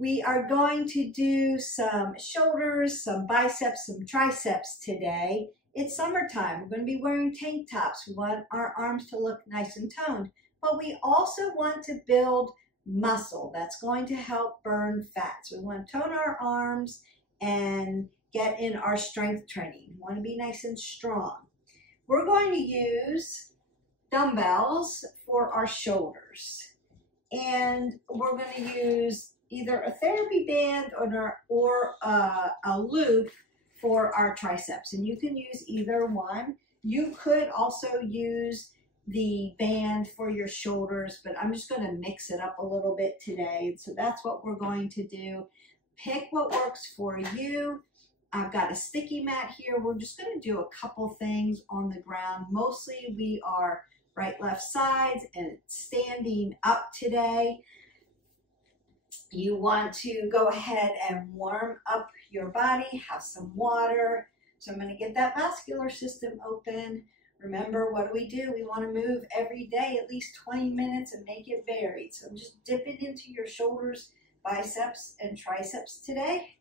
We are going to do some shoulders, some biceps, some triceps today. It's summertime. We're going to be wearing tank tops. We want our arms to look nice and toned, but we also want to build muscle that's going to help burn fat. So we want to tone our arms and get in our strength training. We want to be nice and strong. We're going to use dumbbells for our shoulders, and we're going to use either a therapy band or a loop for our triceps, and you can use either one. You could also use the band for your shoulders, but I'm just going to mix it up a little bit today. So that's what we're going to do. Pick what works for you. I've got a sticky mat here. We're just going to do a couple things on the ground. Mostly we are right, left sides and standing up today. You want to go ahead and warm up your body, have some water. So I'm going to get that vascular system open. Remember, what do? We want to move every day at least 20 minutes and make it varied. So just dip it into your shoulders, biceps, and triceps today.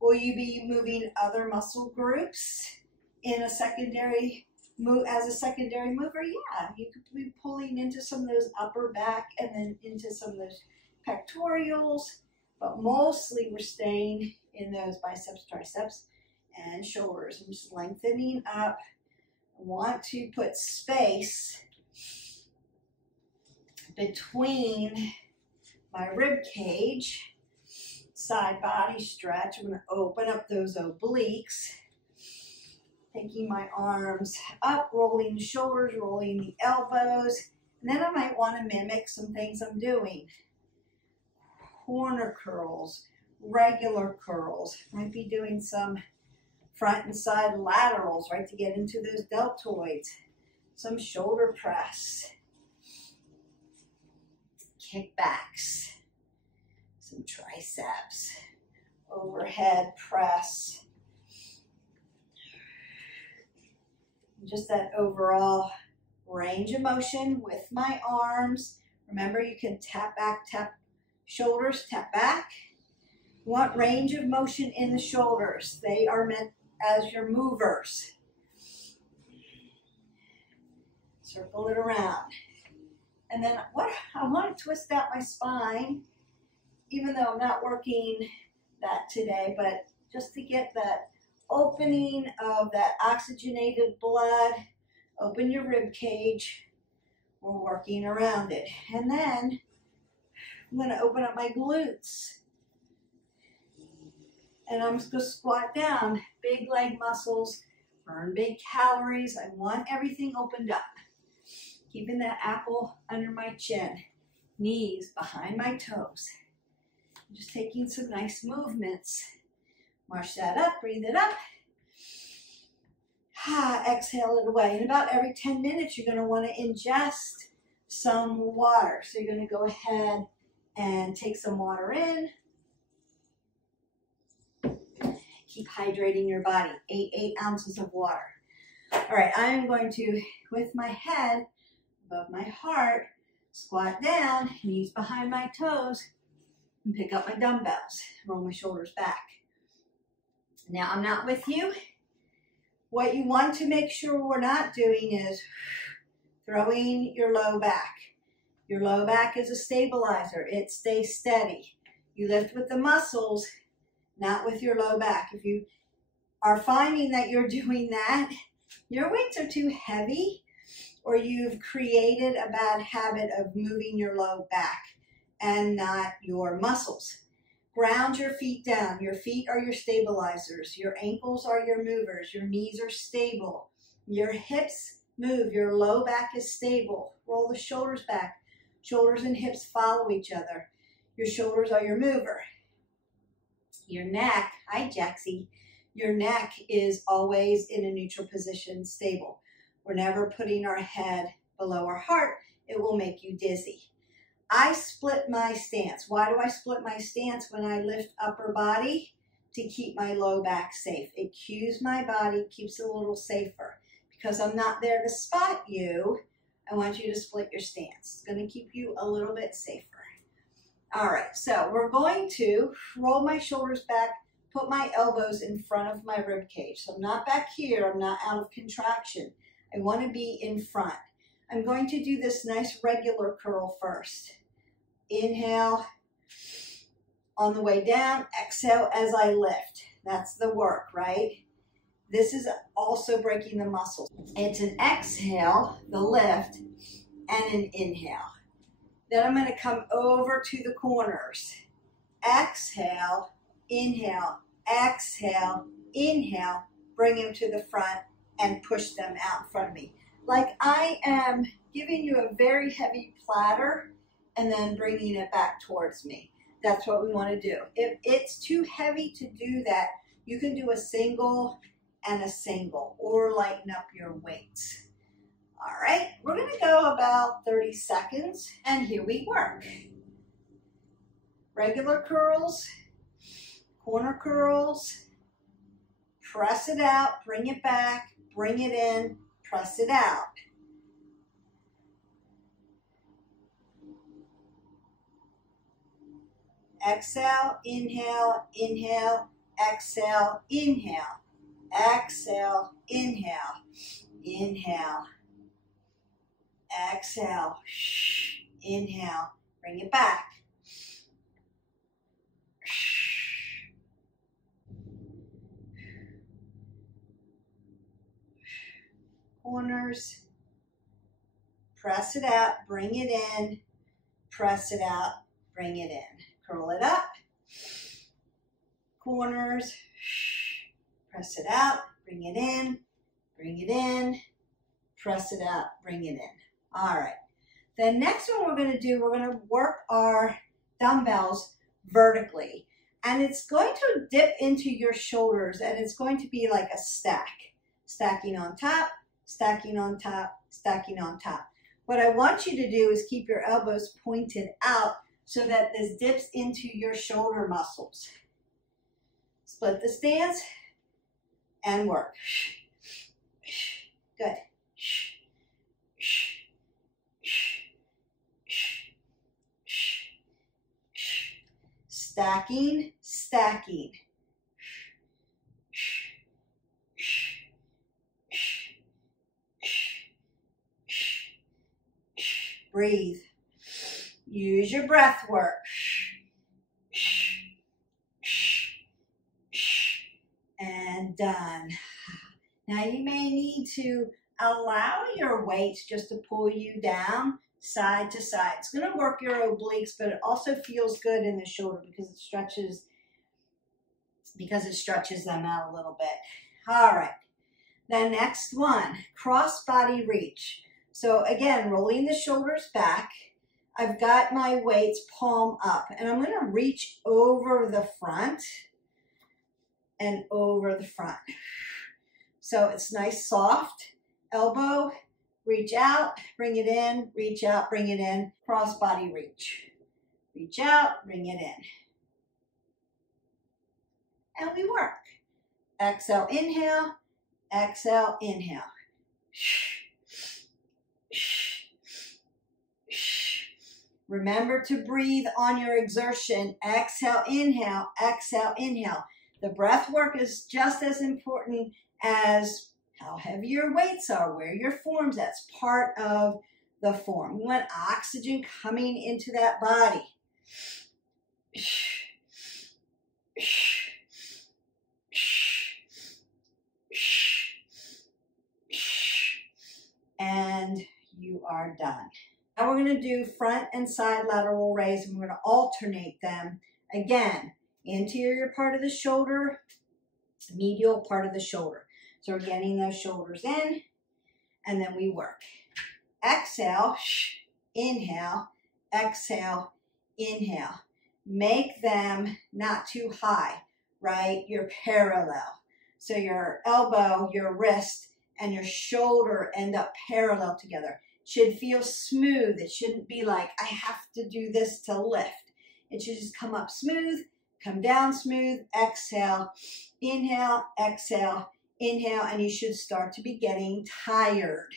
Will you be moving other muscle groups in a secondary move as a secondary mover? Yeah, you could be pulling into some of those upper back and then into some of those pectorials, but mostly we're staying in those biceps, triceps, and shoulders. I'm just lengthening up. I want to put space between my rib cage. Side body stretch. I'm going to open up those obliques. Taking my arms up, rolling the shoulders, rolling the elbows. And then I might want to mimic some things I'm doing. Corner curls, regular curls. Might be doing some front and side laterals, right, to get into those deltoids. Some shoulder press. Kickbacks. Some triceps, overhead press, just that overall range of motion with my arms. Remember, you can tap back, tap shoulders, tap back. You want range of motion in the shoulders. They are meant as your movers. Circle it around. And then I want to twist out my spine, even though I'm not working that today, but just to get that opening of that oxygenated blood, open your rib cage, we're working around it. And then I'm going to open up my glutes. And I'm just going to squat down, big leg muscles, burn big calories. I want everything opened up. Keeping that apple under my chin, knees behind my toes. Just taking some nice movements. March that up, breathe it up. Exhale it away. And about every 10 minutes, you're going to want to ingest some water. So you're going to go ahead and take some water in. Keep hydrating your body. 8 ounces of water. All right, I'm going to, with my head above my heart, squat down, knees behind my toes, and pick up my dumbbells, roll my shoulders back. Now I'm not with you. What you want to make sure we're not doing is throwing your low back. Your low back is a stabilizer. It stays steady. You lift with the muscles, not with your low back. If you are finding that you're doing that, your weights are too heavy, or you've created a bad habit of moving your low back and not your muscles. Ground your feet down. Your feet are your stabilizers. Your ankles are your movers. Your knees are stable. Your hips move. Your low back is stable. Roll the shoulders back. Shoulders and hips follow each other. Your shoulders are your mover. Your neck, hi Jaxie, your neck is always in a neutral position, stable. We're never putting our head below our heart. It will make you dizzy. I split my stance. Why do I split my stance when I lift upper body? To keep my low back safe. It cues my body, keeps it a little safer. Because I'm not there to spot you, I want you to split your stance. It's going to keep you a little bit safer. All right, so we're going to roll my shoulders back, put my elbows in front of my rib cage. So I'm not back here, I'm not out of contraction. I want to be in front. I'm going to do this nice regular curl first. Inhale on the way down, exhale as I lift. That's the work, right? This is also breaking the muscles. It's an exhale, the lift, and an inhale. Then I'm going to come over to the corners. Exhale, inhale, exhale, inhale, bring them to the front and push them out in front of me. Like I am giving you a very heavy platter and then bringing it back towards me. That's what we want to do. If it's too heavy to do that, you can do a single and a single or lighten up your weights. All right, we're going to go about 30 seconds and here we work. Regular curls, corner curls, press it out, bring it back, bring it in, press it out. Exhale, inhale, inhale, exhale, inhale, exhale, inhale, inhale, exhale, inhale, bring it back. Corners, press it out, bring it in, press it out, bring it in. Curl it up, corners, press it out, bring it in, press it out, bring it in. All right, the next one we're going to do, we're going to work our dumbbells vertically. And it's going to dip into your shoulders and it's going to be like a stack. Stacking on top, stacking on top, stacking on top. What I want you to do is keep your elbows pointed out so that this dips into your shoulder muscles. Split the stance and work. Good. Stacking, stacking. Breathe. Use your breath work. And done. Now you may need to allow your weights just to pull you down side to side. It's going to work your obliques, but it also feels good in the shoulder because it stretches them out a little bit. All right. The next one, cross body reach. So again, rolling the shoulders back. I've got my weights palm up and I'm going to reach over the front and over the front. So it's nice, soft. Elbow, reach out, bring it in, reach out, bring it in, cross body reach. Reach out, bring it in. And we work. Exhale, inhale, exhale, inhale. Remember to breathe on your exertion. Exhale, inhale, exhale, inhale. The breath work is just as important as how heavy your weights are, where your form's at. That's part of the form. We want oxygen coming into that body. And you are done. Now we're going to do front and side lateral raise, and we're going to alternate them. Again, anterior part of the shoulder, medial part of the shoulder. So we're getting those shoulders in, and then we work. Exhale, inhale, exhale, inhale. Make them not too high, right? You're parallel. So your elbow, your wrist, and your shoulder end up parallel together. Should feel smooth. It shouldn't be like, I have to do this to lift. It should just come up smooth, come down smooth, exhale, inhale, exhale, inhale, and you should start to be getting tired,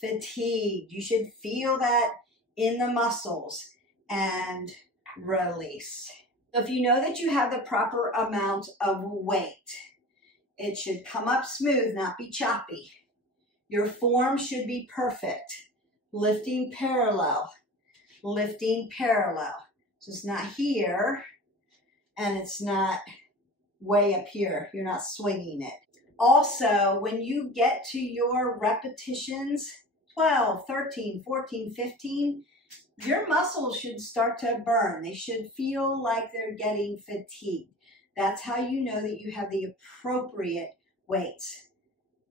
fatigued. You should feel that in the muscles. And release. So if you know that you have the proper amount of weight, it should come up smooth, not be choppy. Your form should be perfect. Lifting parallel, lifting parallel. So it's not here and it's not way up here. You're not swinging it. Also, when you get to your repetitions, 12, 13, 14, 15, your muscles should start to burn. They should feel like they're getting fatigued. That's how you know that you have the appropriate weights.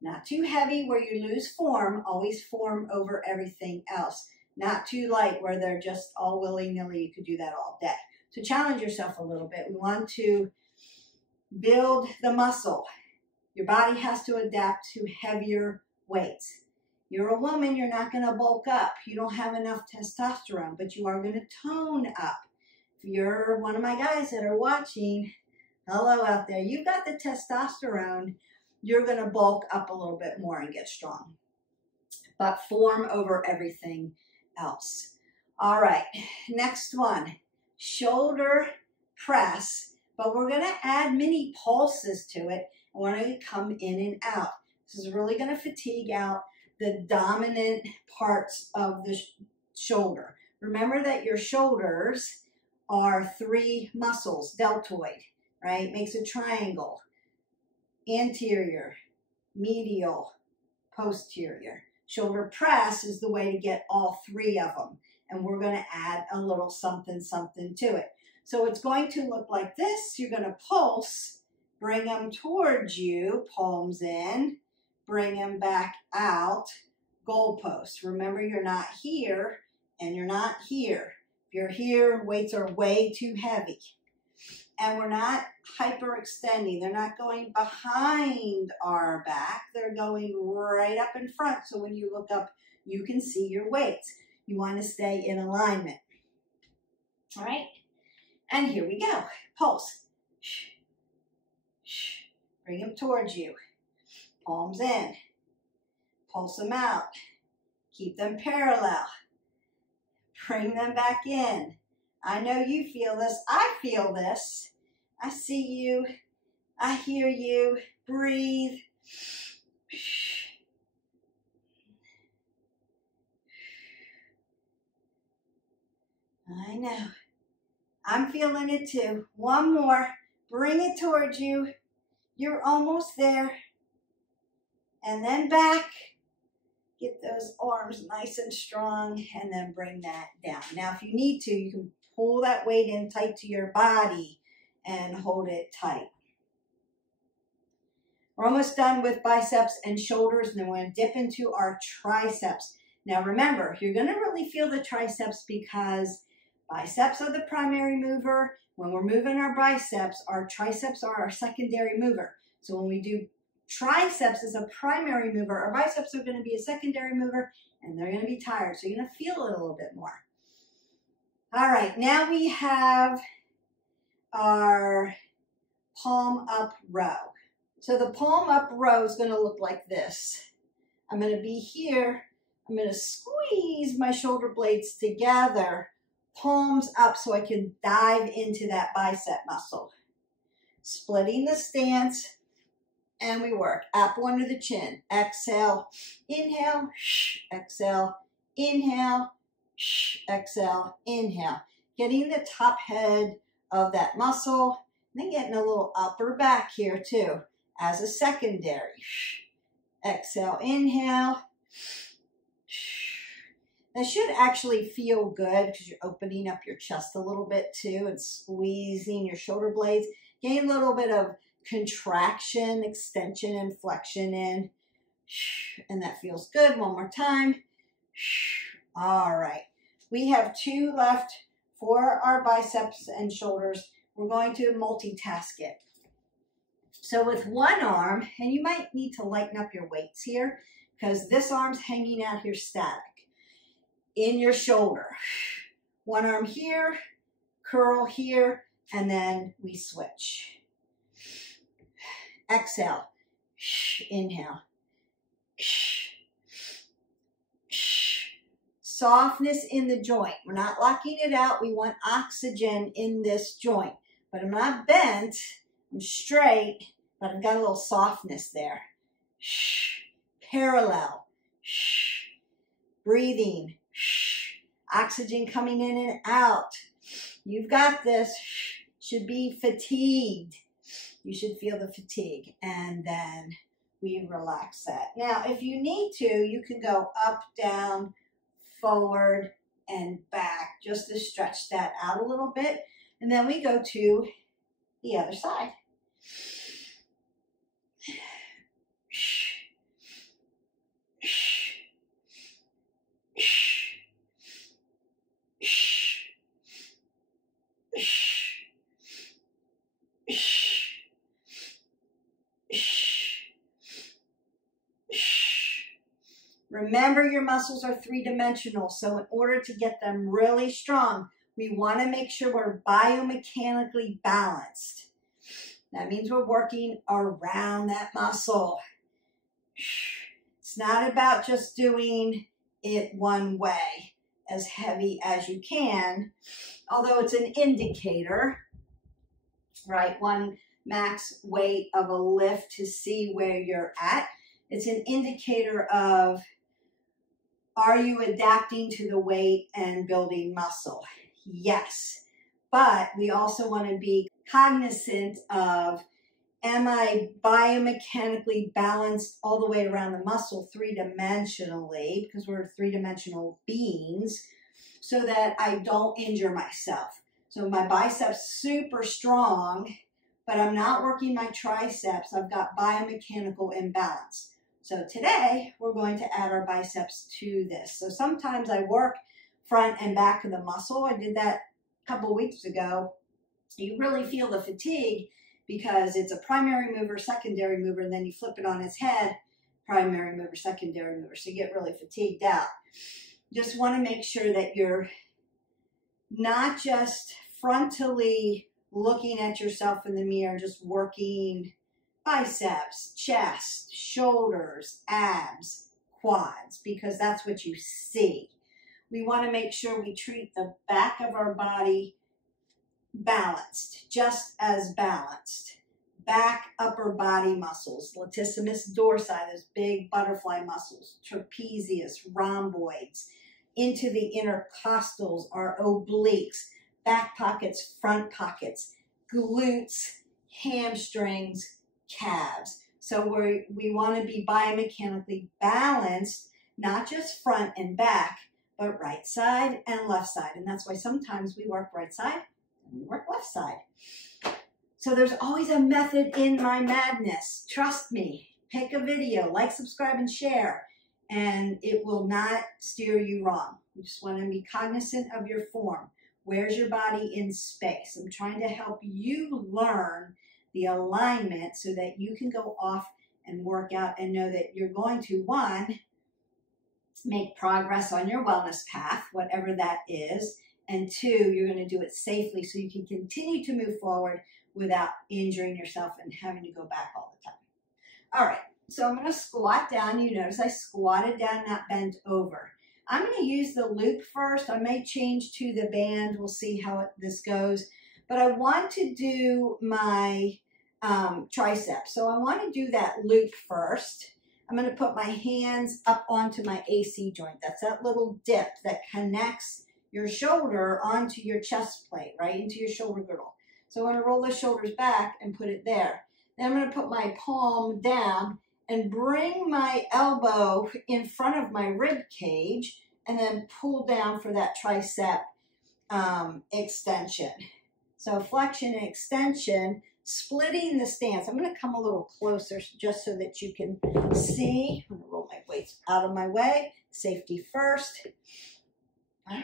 Not too heavy where you lose form, always form over everything else. Not too light where they're just all willy-nilly, you could do that all day. So challenge yourself a little bit. We want to build the muscle. Your body has to adapt to heavier weights. You're a woman, you're not going to bulk up. You don't have enough testosterone, but you are going to tone up. If you're one of my guys that are watching, hello out there, you've got the testosterone, you're going to bulk up a little bit more and get strong. But form over everything else. All right, next one, shoulder press, but we're going to add mini pulses to it. I want to come in and out. This is really going to fatigue out the dominant parts of the shoulder. Remember that your shoulders are 3 muscles, deltoid, right? Makes a triangle. Anterior, medial, posterior. Shoulder press is the way to get all 3 of them. And we're going to add a little something, something to it. So it's going to look like this. You're going to pulse, bring them towards you, palms in, bring them back out, goalposts. Remember, you're not here and you're not here. If you're here, weights are way too heavy. And we're not hyperextending. They're not going behind our back. They're going right up in front. So when you look up, you can see your weights. You want to stay in alignment. All right? And here we go. Pulse. Bring them towards you. Palms in. Pulse them out. Keep them parallel. Bring them back in. I know you feel this. I feel this. I see you. I hear you. Breathe. I know. I'm feeling it too. One more. Bring it towards you. You're almost there. And then back. Get those arms nice and strong and then bring that down. Now, if you need to, you can pull that weight in tight to your body and hold it tight. We're almost done with biceps and shoulders, and then we're going to dip into our triceps. Now, remember, you're going to really feel the triceps because biceps are the primary mover. When we're moving our biceps, our triceps are our secondary mover. So when we do triceps as a primary mover, our biceps are going to be a secondary mover, and they're going to be tired. So you're going to feel it a little bit more. All right, now we have our palm up row. So the palm up row is going to look like this. I'm going to be here. I'm going to squeeze my shoulder blades together, palms up so I can dive into that bicep muscle. Splitting the stance, and we work. Apple under the chin. Exhale, inhale, exhale, inhale, exhale, inhale. Getting the top head of that muscle, and then getting a little upper back here too as a secondary. Exhale, inhale. That should actually feel good because you're opening up your chest a little bit too and squeezing your shoulder blades. Getting a little bit of contraction, extension, and flexion in. And that feels good. One more time. All right. We have 2 left for our biceps and shoulders. We're going to multitask it. So with one arm, and you might need to lighten up your weights here because this arm's hanging out here static. In your shoulder. One arm here, curl here, and then we switch. Exhale. Inhale. softness in the joint. We're not locking it out. We want oxygen in this joint. But I'm not bent. I'm straight, but I've got a little softness there. Shh. Parallel. Shh. Breathing. Shh. Oxygen coming in and out. You've got this. Shh. Should be fatigued. You should feel the fatigue. And then we relax that. Now, if you need to, you can go up, down, forward, and back just to stretch that out a little bit. And then we go to the other side. Remember, your muscles are three-dimensional, so in order to get them really strong, we want to make sure we're biomechanically balanced. That means we're working around that muscle. It's not about just doing it one way, as heavy as you can, although it's an indicator, right? One max weight of a lift to see where you're at. It's an indicator of, are you adapting to the weight and building muscle? Yes, but we also want to be cognizant of, am I biomechanically balanced all the way around the muscle three-dimensionally, because we're three-dimensional beings, so that I don't injure myself. So my biceps super strong, but I'm not working my triceps. I've got biomechanical imbalance. So today we're going to add our biceps to this. So sometimes I work front and back of the muscle. I did that a couple weeks ago. You really feel the fatigue because it's a primary mover, secondary mover, and then you flip it on its head, primary mover, secondary mover. So you get really fatigued out. Just want to make sure that you're not just frontally looking at yourself in the mirror, just working biceps, chest, shoulders, abs, quads, because that's what you see. We want to make sure we treat the back of our body balanced, just as balanced. Back upper body muscles, latissimus dorsi, those big butterfly muscles, trapezius, rhomboids, into the intercostals, our obliques, back pockets, front pockets, glutes, hamstrings, calves. So we want to be biomechanically balanced, not just front and back, but right side and left side. And that's why sometimes we work right side and we work left side. So there's always a method in my madness. Trust me. Pick a video, like, subscribe, and share, and it will not steer you wrong. You just want to be cognizant of your form. Where's your body in space? I'm trying to help you learn the alignment so that you can go off and work out and know that you're going to, one, make progress on your wellness path, whatever that is, and two, you're going to do it safely so you can continue to move forward without injuring yourself and having to go back all the time. All right, so I'm going to squat down. You notice I squatted down, not bent over. I'm going to use the loop first. I may change to the band. We'll see how this goes. But I want to do my triceps. So I want to do that loop first. I'm going to put my hands up onto my AC joint. That's that little dip that connects your shoulder onto your chest plate, right into your shoulder girdle. So I'm going to roll the shoulders back and put it there. Then I'm going to put my palm down and bring my elbow in front of my rib cage and then pull down for that tricep extension. So flexion and extension, splitting the stance. I'm going to come a little closer just so that you can see. I'm going to roll my weights out of my way. Safety first. All right.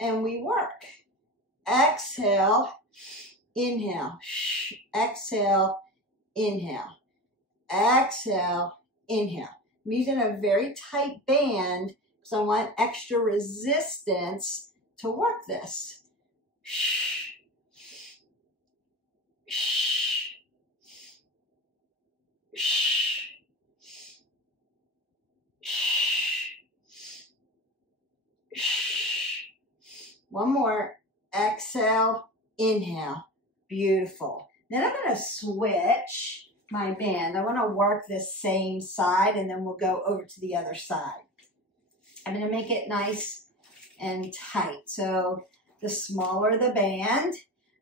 And we work. Exhale, inhale. Exhale, inhale. Exhale, inhale. I'm using a very tight band because I want extra resistance to work this. One more. Exhale, inhale. Beautiful. Then I'm going to switch my band. I want to work this same side, and then we'll go over to the other side. I'm going to make it nice and tight. So the smaller the band,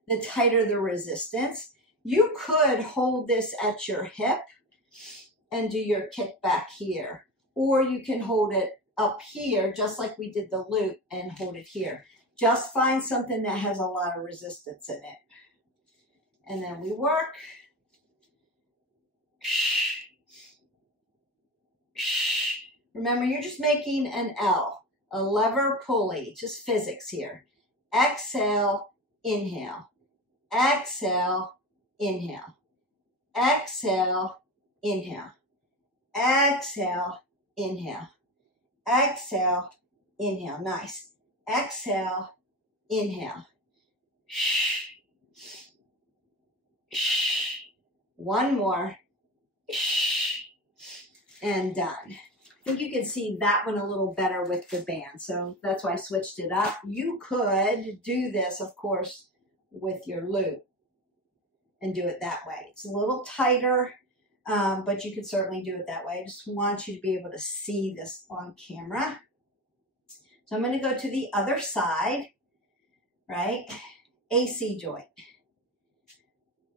the tighter the resistance. You could hold this at your hip and do your kick back here. Or you can hold it up here, just like we did the loop, and hold it here. Just find something that has a lot of resistance in it. And then we work. Remember, you're just making an L, a lever pulley, just physics here. Exhale, inhale. Exhale, inhale. Exhale, inhale. Exhale, inhale. Exhale, inhale. Nice. Exhale, inhale. One more. And done. I think you can see that one a little better with the band, so that's why I switched it up. You could do this, of course, with your loop and do it that way. It's a little tighter, but you could certainly do it that way. I just want you to be able to see this on camera. So I'm going to go to the other side, right? AC joint.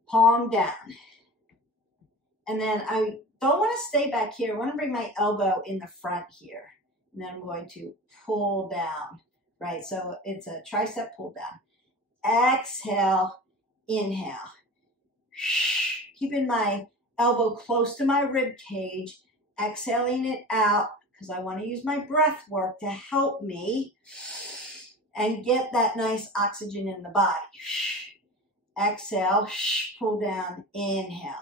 Palm down. And then I don't want to stay back here. I want to bring my elbow in the front here. And then I'm going to pull down, right? So it's a tricep pull down. Exhale, inhale. Keeping my elbow close to my rib cage. Exhaling it out because I want to use my breath work to help me and get that nice oxygen in the body. Exhale, pull down, inhale.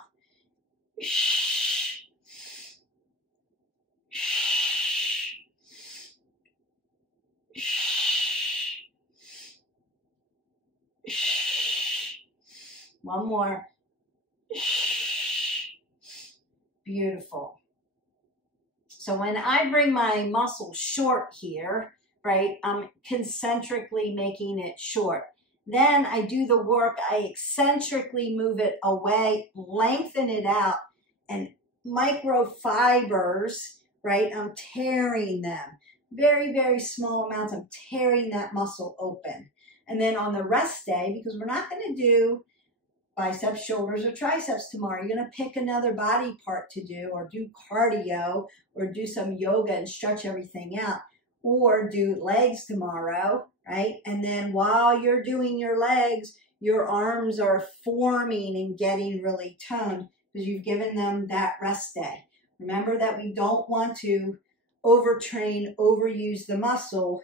One more. Beautiful. So when I bring my muscle short here, right, I'm concentrically making it short. Then I do the work, I eccentrically move it away, lengthen it out, and microfibers, right, I'm tearing them. Very, very small amounts, I'm tearing that muscle open. And then on the rest day, because we're not going to do biceps, shoulders, or triceps tomorrow, you're going to pick another body part to do, or do cardio, or do some yoga and stretch everything out, or do legs tomorrow, right? And then while you're doing your legs, your arms are forming and getting really toned because you've given them that rest day. Remember that we don't want to overtrain, overuse the muscle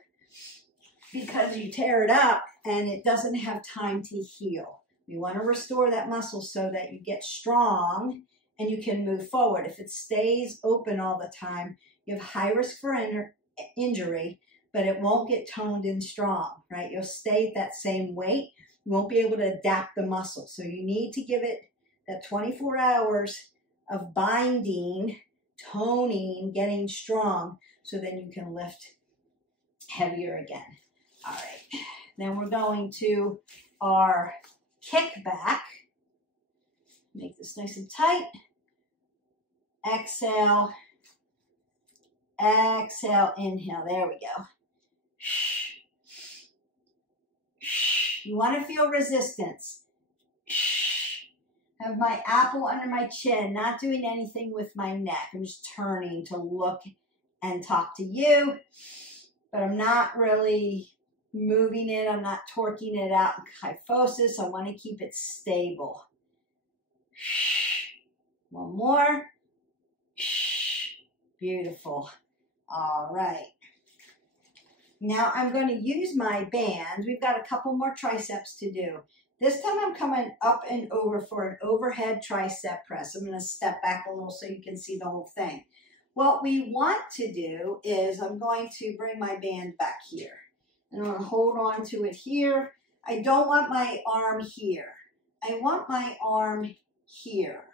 because you tear it up and it doesn't have time to heal. We want to restore that muscle so that you get strong and you can move forward. If it stays open all the time, you have high risk for injury, but it won't get toned and strong, right? You'll stay at that same weight. You won't be able to adapt the muscle. So you need to give it that 24 hours of binding, toning, getting strong, so then you can lift heavier again. All right, then we're going to our kick back. Make this nice and tight. Exhale. Exhale, inhale. There we go. You want to feel resistance. Have my apple under my chin, not doing anything with my neck. I'm just turning to look and talk to you, but I'm not really moving it. I'm not torquing it out in kyphosis. I want to keep it stable. One more. Beautiful. All right. Now I'm going to use my band. We've got a couple more triceps to do. This time I'm coming up and over for an overhead tricep press. I'm going to step back a little so you can see the whole thing. What we want to do is I'm going to bring my band back here. And I'm going to hold on to it here. I don't want my arm here. I want my arm here.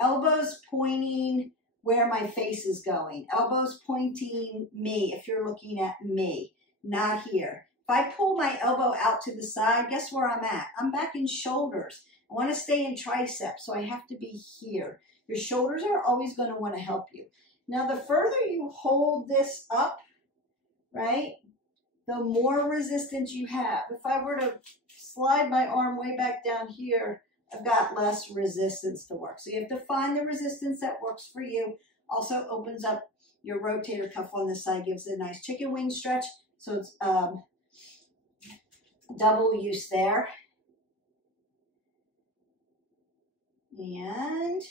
Elbows pointing where my face is going. Elbows pointing me if you're looking at me, not here. If I pull my elbow out to the side, guess where I'm at? I'm back in shoulders. I want to stay in triceps, so I have to be here. Your shoulders are always going to want to help you. Now, the further you hold this up, right, the more resistance you have. If I were to slide my arm way back down here, I've got less resistance to work. So you have to find the resistance that works for you. Also opens up your rotator cuff on this side, gives it a nice chicken wing stretch. So it's double use there. And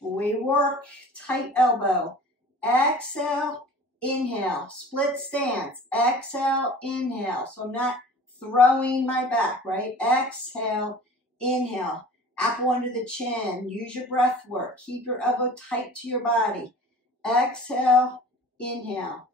we work tight elbow. Exhale, inhale, split stance. Exhale, inhale. So I'm not throwing my back, right? Exhale, inhale. Apple under the chin. Use your breath work. Keep your elbow tight to your body. Exhale, inhale.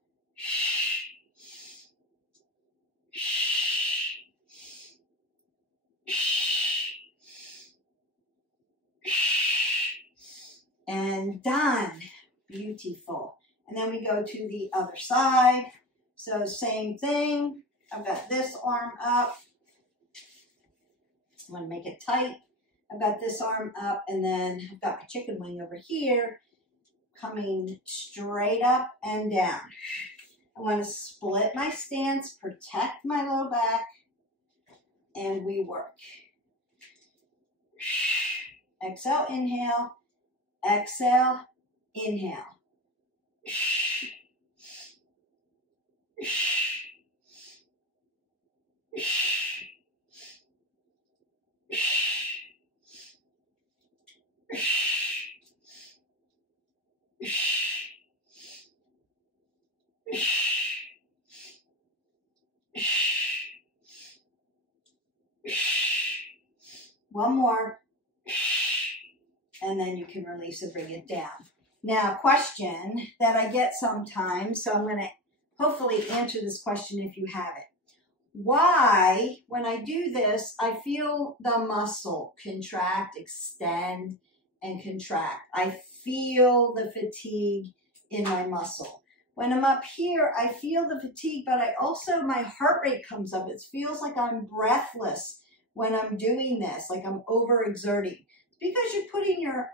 And done. Beautiful. And then we go to the other side. So same thing. I've got this arm up. I want to make it tight. I've got this arm up, and then I've got my chicken wing over here coming straight up and down. I want to split my stance, protect my low back, and we work. Exhale, inhale. Exhale, inhale. One more. And then you can release and bring it down. Now, question that I get sometimes, so I'm going to hopefully answer this question if you have it. Why, when I do this, I feel the muscle contract, extend, and contract. I feel the fatigue in my muscle. When I'm up here, I feel the fatigue, but I also, my heart rate comes up. It feels like I'm breathless when I'm doing this, like I'm overexerting. Because you're putting your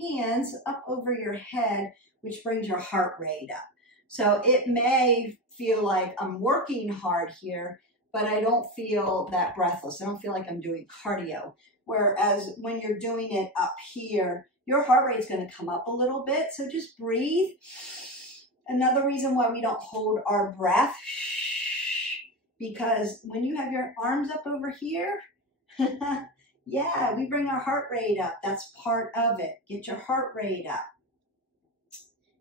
hands up over your head, which brings your heart rate up. So it may feel like I'm working hard here, but I don't feel that breathless. I don't feel like I'm doing cardio. Whereas when you're doing it up here, your heart rate's going to come up a little bit. So just breathe. Another reason why we don't hold our breath, because when you have your arms up over here, yeah, we bring our heart rate up. That's part of it. Get your heart rate up.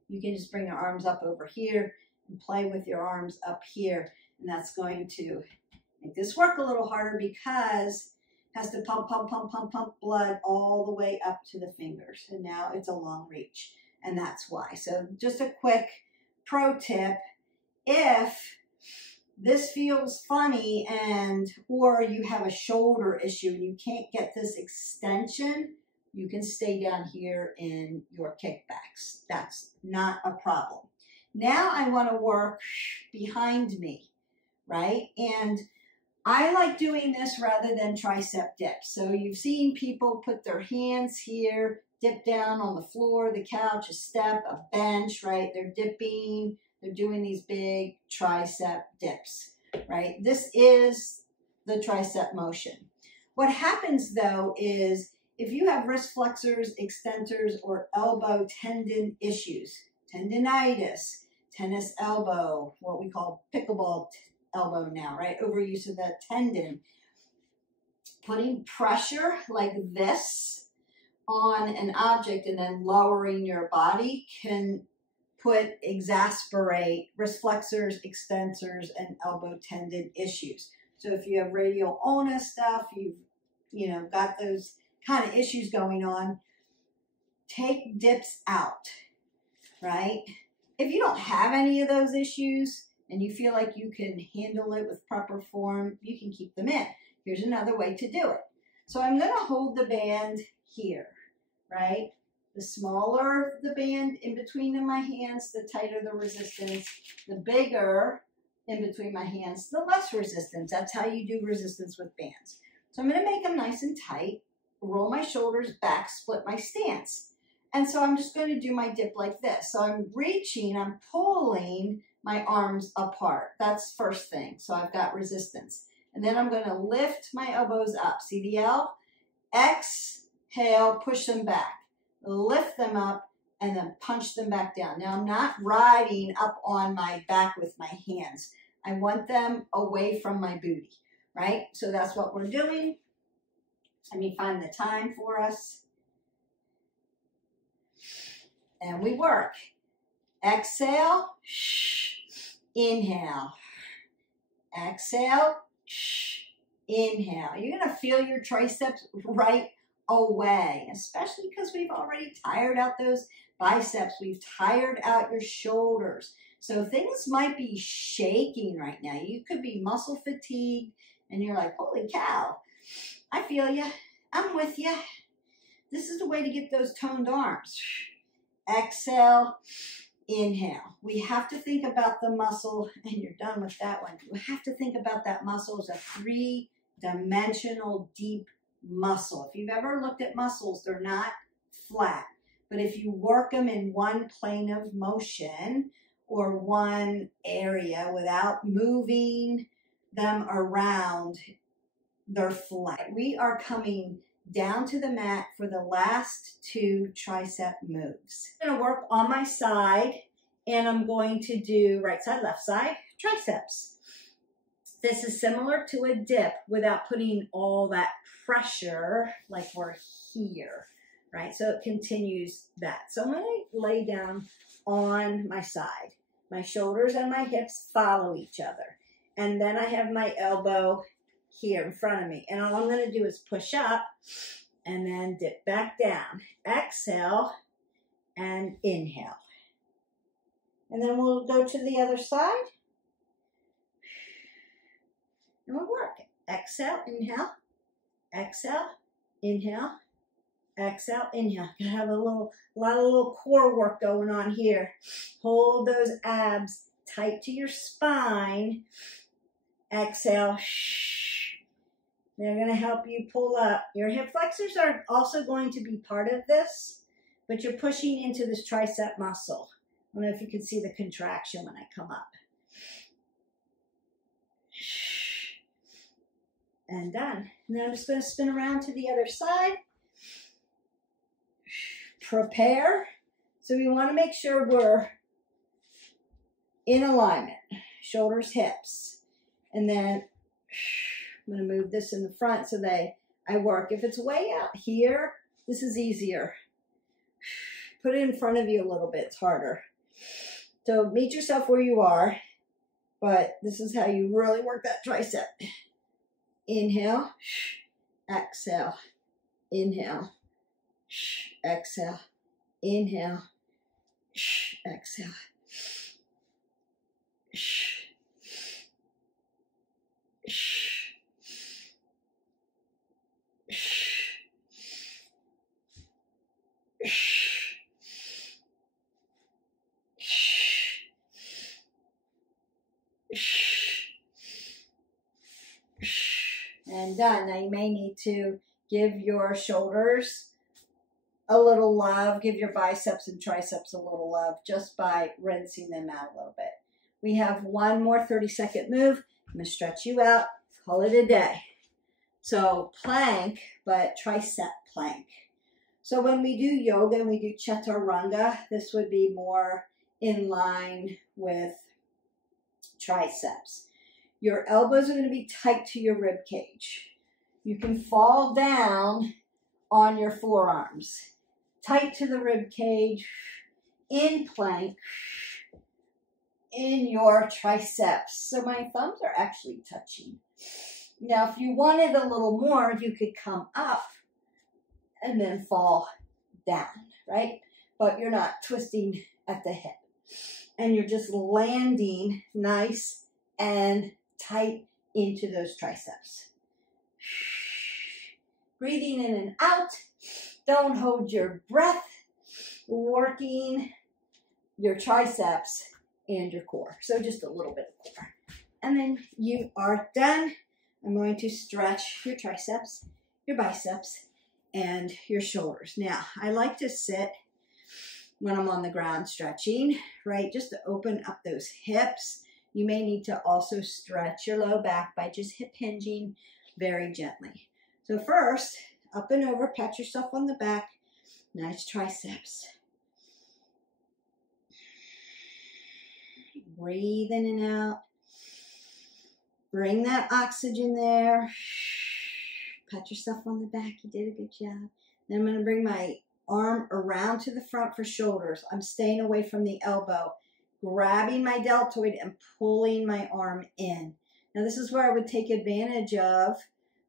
You can just bring your arms up over here and play with your arms up here. And that's going to make this work a little harder because it has to pump, pump, pump, pump, pump blood all the way up to the fingers. And now it's a long reach. And that's why. So just a quick pro tip. If this feels funny or you have a shoulder issue and you can't get this extension, you can stay down here in your kickbacks. That's not a problem. Now I want to work behind me, right? And I like doing this rather than tricep dips. So you've seen people put their hands here, dip down on the floor, the couch, a step, a bench, right? They're dipping. They're doing these big tricep dips, right? This is the tricep motion. What happens though is if you have wrist flexors, extensors, or elbow tendon issues, tendinitis, tennis elbow, what we call pickleball elbow now, right? Overuse of that tendon. Putting pressure like this on an object and then lowering your body can exasperate wrist flexors, extensors, and elbow tendon issues. So if you have radial ulna stuff, you've got those kind of issues going on, take dips out, right? If you don't have any of those issues and you feel like you can handle it with proper form, you can keep them in. Here's another way to do it. So I'm going to hold the band here, right? The smaller the band in between my hands, the tighter the resistance. The bigger in between my hands, the less resistance. That's how you do resistance with bands. So I'm going to make them nice and tight, roll my shoulders back, split my stance. And so I'm just going to do my dip like this. So I'm reaching, I'm pulling my arms apart. That's first thing. So I've got resistance. And then I'm going to lift my elbows up. See the L? Exhale, push them back. Lift them up and then punch them back down. Now I'm not riding up on my back with my hands. I want them away from my booty, right? So that's what we're doing. Let me find the time for us. And we work. Exhale, inhale. Exhale, inhale. You're going to feel your triceps right away, especially because we've already tired out those biceps. We've tired out your shoulders. So things might be shaking right now. You could be muscle fatigued and you're like, holy cow, I feel you. I'm with you. This is the way to get those toned arms. Exhale, inhale. We have to think about the muscle, and you're done with that one. You have to think about that muscle as a three-dimensional deep muscle. If you've ever looked at muscles, they're not flat. But if you work them in one plane of motion or one area without moving them around, they're flat. We are coming down to the mat for the last two tricep moves. I'm going to work on my side, and I'm going to do right side, left side, triceps. This is similar to a dip without putting all that pressure like we're here, right? So it continues that. So I'm going to lay down on my side. My shoulders and my hips follow each other. And then I have my elbow here in front of me. And all I'm going to do is push up and then dip back down. Exhale and inhale. And then we'll go to the other side. And we'll work. Exhale, inhale. Exhale, inhale. Exhale, inhale. You have a lot of little core work going on here. Hold those abs tight to your spine. Exhale. They're going to help you pull up. Your hip flexors are also going to be part of this, but you're pushing into this tricep muscle. I don't know if you can see the contraction when I come up. And done. And then I'm just going to spin around to the other side. Prepare. So we want to make sure we're in alignment. Shoulders, hips. And then I'm going to move this in the front so that I work. If it's way out here, this is easier. Put it in front of you a little bit. It's harder. So meet yourself where you are, but this is how you really work that tricep. Inhale, exhale, inhale, exhale, inhale, exhale. And done. Now you may need to give your shoulders a little love, give your biceps and triceps a little love just by rinsing them out a little bit. We have one more 30-second move. I'm going to stretch you out, call it a day. So plank, but tricep plank. So when we do yoga and we do chaturanga, this would be more in line with triceps. Your elbows are going to be tight to your rib cage. You can fall down on your forearms. Tight to the rib cage, in plank, in your triceps. So my thumbs are actually touching. Now, if you wanted a little more, you could come up and then fall down, right? But you're not twisting at the hip. And you're just landing nice and tight into those triceps. Breathing in and out. Don't hold your breath. Working your triceps and your core. So just a little bit of core. And then you are done. I'm going to stretch your triceps, your biceps, and your shoulders. Now, I like to sit when I'm on the ground stretching, right? Just to open up those hips. You may need to also stretch your low back by just hip hinging very gently. So first, up and over, pat yourself on the back. Nice triceps. Breathe in and out. Bring that oxygen there. Pat yourself on the back. You did a good job. Then I'm going to bring my arm around to the front for shoulders. I'm staying away from the elbow, grabbing my deltoid and pulling my arm in. Now this is where I would take advantage of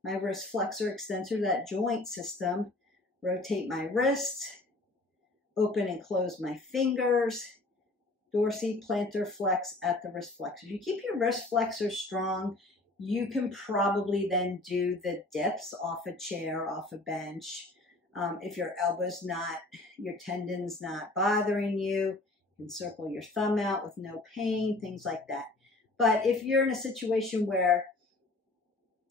my wrist flexor extensor, that joint system. Rotate my wrist, open and close my fingers, dorsiplantar flex at the wrist flexor. If you keep your wrist flexor strong, you can probably then do the dips off a chair, off a bench. If your elbow's not, your tendon's not bothering you, you can circle your thumb out with no pain, things like that. But if you're in a situation where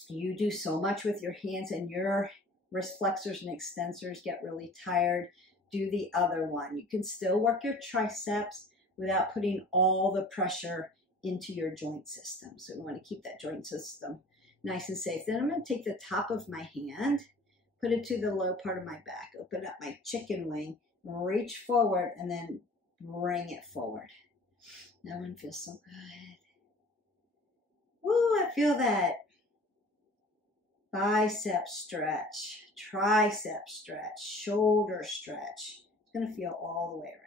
you do so much with your hands and your wrist flexors and extensors get really tired, do the other one. You can still work your triceps without putting all the pressure into your joint system. So we want to keep that joint system nice and safe. Then I'm going to take the top of my hand, put it to the low part of my back, open up my chicken wing, reach forward, and then bring it forward. That one feels so good. Woo, I feel that. Bicep stretch, tricep stretch, shoulder stretch. It's going to feel all the way around.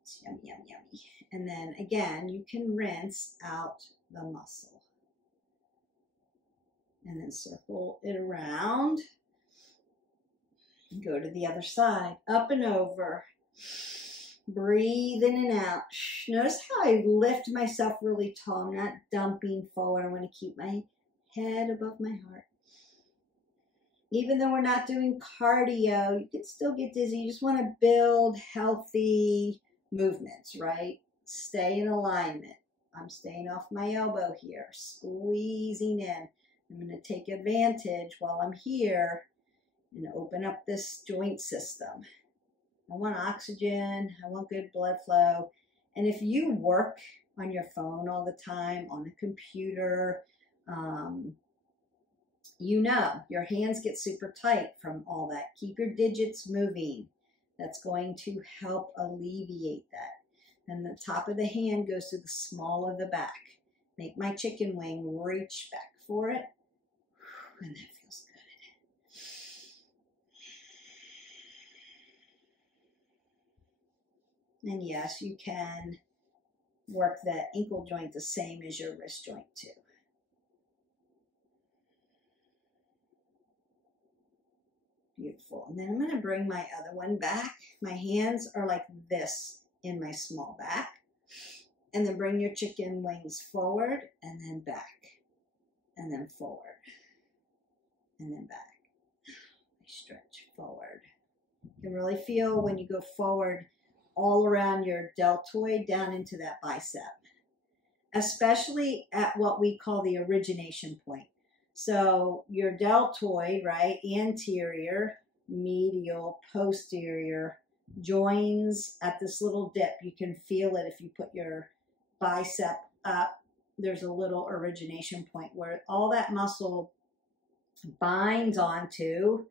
It's yummy, yummy, yummy. And then again, you can rinse out the muscle. And then circle it around. Go to the other side. Up and over. Breathe in and out. Notice how I lift myself really tall. I'm not dumping forward. I want to keep my head above my heart. Even though we're not doing cardio, you can still get dizzy. You just want to build healthy movements, right? Stay in alignment. I'm staying off my elbow here, squeezing in. I'm going to take advantage while I'm here and open up this joint system. I want oxygen. I want good blood flow. And if you work on your phone all the time, on a computer, you know, your hands get super tight from all that. Keep your digits moving. That's going to help alleviate that. And the top of the hand goes to the small of the back. Make my chicken wing, reach back for it. And that feels good. And yes, you can work that ankle joint the same as your wrist joint too. Beautiful. And then I'm going to bring my other one back. My hands are like this in my small back. And then bring your chicken wings forward and then back. And then forward. And then back. Stretch forward. You can really feel when you go forward all around your deltoid down into that bicep. Especially at what we call the origination point. So your deltoid, right, anterior, medial, posterior, joins at this little dip. You can feel it if you put your bicep up. There's a little origination point where all that muscle binds onto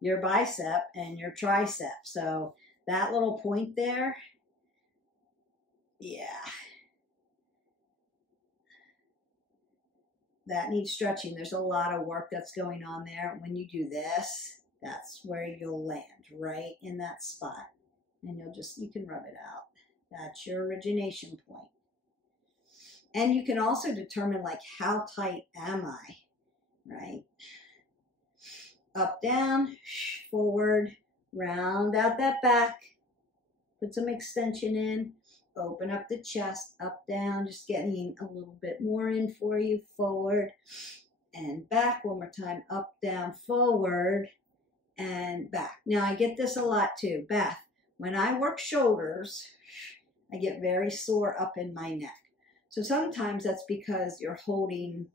your bicep and your tricep. So that little point there, yeah. That needs stretching. There's a lot of work that's going on there. When you do this, that's where you'll land, right in that spot. And you can rub it out. That's your origination point. And you can also determine like how tight am I, right? Up, down, forward, round out that back. Put some extension in. Open up the chest, up, down, just getting a little bit more in for you, forward and back. One more time, up, down, forward and back. Now, I get this a lot too. Beth, when I work shoulders, I get very sore up in my neck. So sometimes that's because you're holding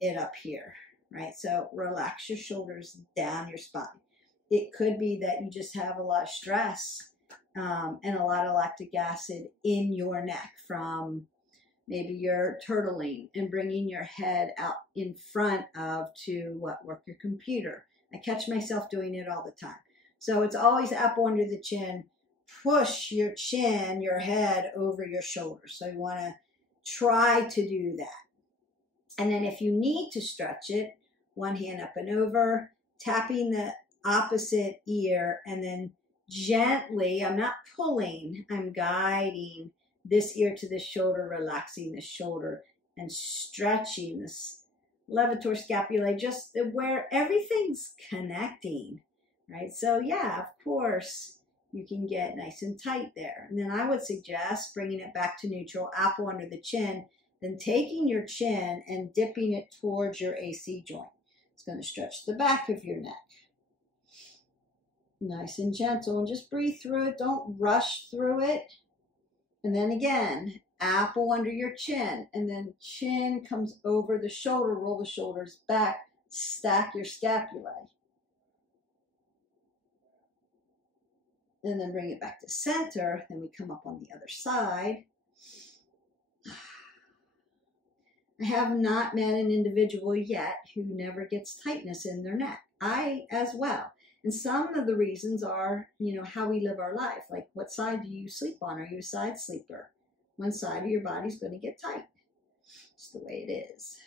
it up here, right? So relax your shoulders down your spine. It could be that you just have a lot of stress and a lot of lactic acid in your neck from maybe you're turtling and bringing your head out in front of to work your computer. I catch myself doing it all the time. So it's always apple under the chin. Push your chin, your head over your shoulders. So you want to try to do that. And then if you need to stretch it, one hand up and over, tapping the opposite ear, and then gently, I'm not pulling, I'm guiding this ear to this shoulder, relaxing this shoulder and stretching this levator scapulae, just where everything's connecting, right? So yeah, of course, you can get nice and tight there. And then I would suggest bringing it back to neutral, apple under the chin, then taking your chin and dipping it towards your AC joint. It's going to stretch the back of your neck. Nice and gentle, and just breathe through it. Don't rush through it. And then again, apple under your chin, and then chin comes over the shoulder, roll the shoulders back, stack your scapulae. And then bring it back to center. Then we come up on the other side. I have not met an individual yet who never gets tightness in their neck. I as well. And some of the reasons are, you know, how we live our life. Like, what side do you sleep on? Are you a side sleeper? One side of your body's going to get tight. It's the way it is.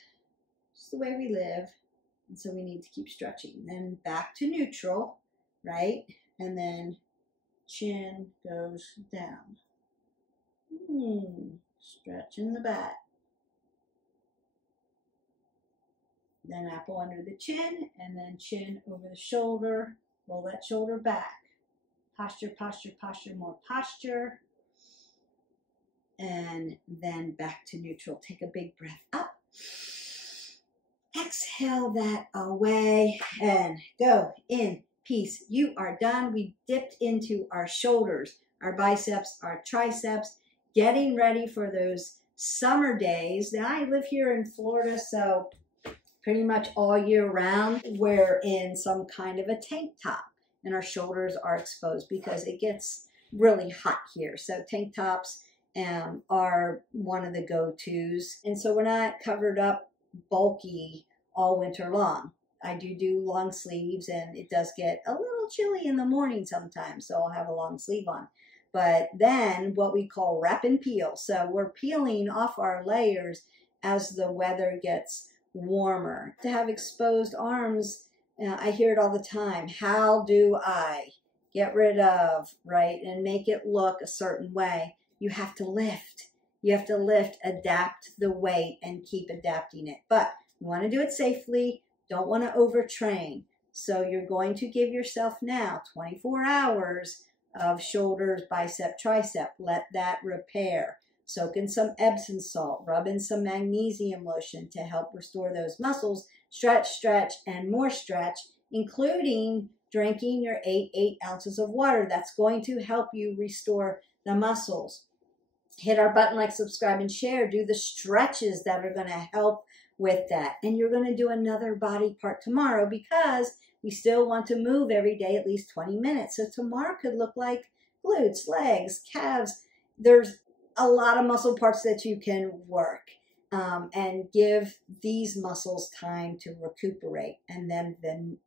It's the way we live. And so we need to keep stretching. Then back to neutral, right? And then chin goes down. Stretch in the back. Then apple under the chin, and then chin over the shoulder. Roll that shoulder back. Posture, posture, posture, more posture. And then back to neutral. Take a big breath up. Exhale that away and go in peace. You are done. We dipped into our shoulders, our biceps, our triceps, getting ready for those summer days. Now, I live here in Florida, so pretty much all year round, we're in some kind of a tank top and our shoulders are exposed because it gets really hot here. So tank tops are one of the go-tos. And so we're not covered up bulky all winter long. I do long sleeves, and it does get a little chilly in the morning sometimes, so I'll have a long sleeve on. But then what we call wrap and peel. So we're peeling off our layers as the weather gets warmer. To have exposed arms, I hear it all the time. How do I get rid of, right, and make it look a certain way? You have to lift. You have to lift, adapt the weight, and keep adapting it. But you want to do it safely. Don't want to overtrain. So you're going to give yourself now 24 hours of shoulders, bicep, tricep. Let that repair. Soak in some Epsom salt, rub in some magnesium lotion to help restore those muscles. Stretch, stretch, and more stretch, including drinking your 8 ounces of water. That's going to help you restore the muscles. Hit our button, like, subscribe, and share. Do the stretches that are going to help with that. And you're going to do another body part tomorrow because we still want to move every day at least 20 minutes. So tomorrow could look like glutes, legs, calves. There's a lot of muscle parts that you can work and give these muscles time to recuperate. And then the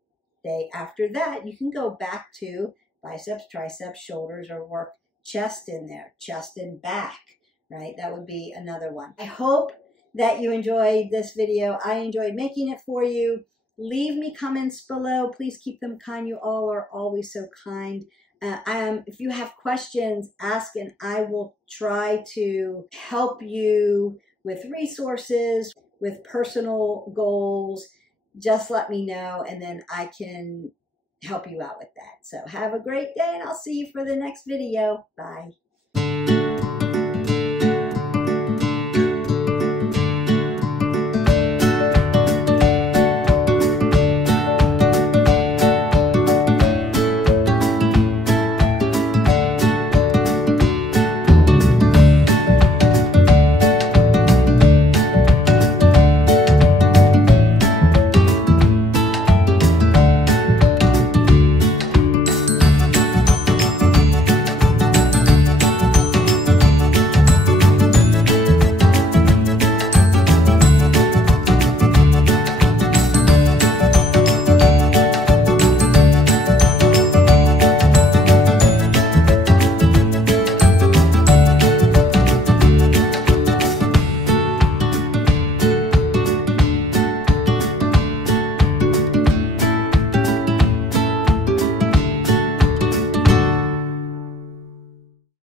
day after that, you can go back to biceps, triceps, shoulders, or work chest in there, chest and back, right? That would be another one. I hope that you enjoyed this video. I enjoyed making it for you. Leave me comments below. Please keep them kind. You all are always so kind. If you have questions, ask, and I will try to help you with resources, with personal goals. Just let me know, and then I can help you out with that. So have a great day, and I'll see you for the next video. Bye.